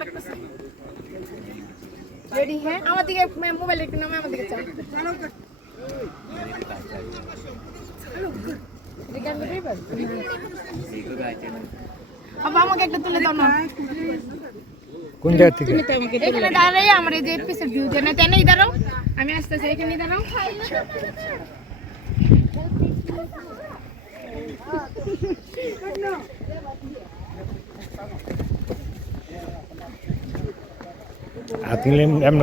লাগতেছে রেডি হ্যাঁ? আমার দিকে মোবাইল একটু নামে আমার দিকে চাও। আমাকে একটা তুলে দাও না। কোন জায়গা থেকে? এখানে দাঁড়াই আমার এই যে পিসের ভিউ জানা? তেনেই দাঁড়াও? আমি আসতেছি এখানেই দাঁড়াও। হাত নিলে এমন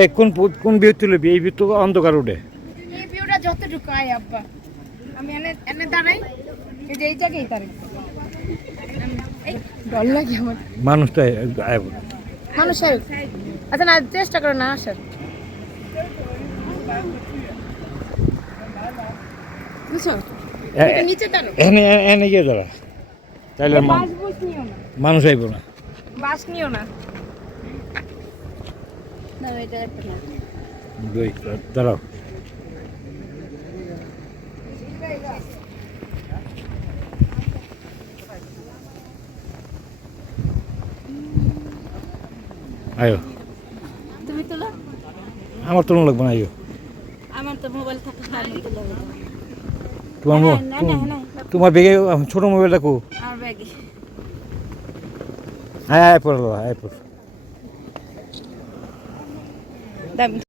এ কোন কোন বিয়ে তুলবি? এই বিয়ে তো অন্ধকার উঠে। এই ভিউটা যতটুকু আয় আব্বা। আমি এনে এনে দাঁড়াই। এই যে এই জায়গায় দাঁড়াই ডর লাগে আমার। মানুষটা আইব মানুষ আচ্ছা না চেষ্টা করো না আসার এনে এনে গিয়ে দাঁড়া। তাইলে মা- বাস বুস নিও না। মানুষ আইব না। বাস নিও না। দাঁড়াও। আয়ো। তুমি তোলো? আমার তোলো লাগবে না আয়ো। আমার তো মোবাইল থাকে তোমার মো- না, না, না, তোমার বেগে ছোট মোবাইলটা কো। আমার ব্যাগে। হ্যাঁ আয় পড়ল আয় পড়ল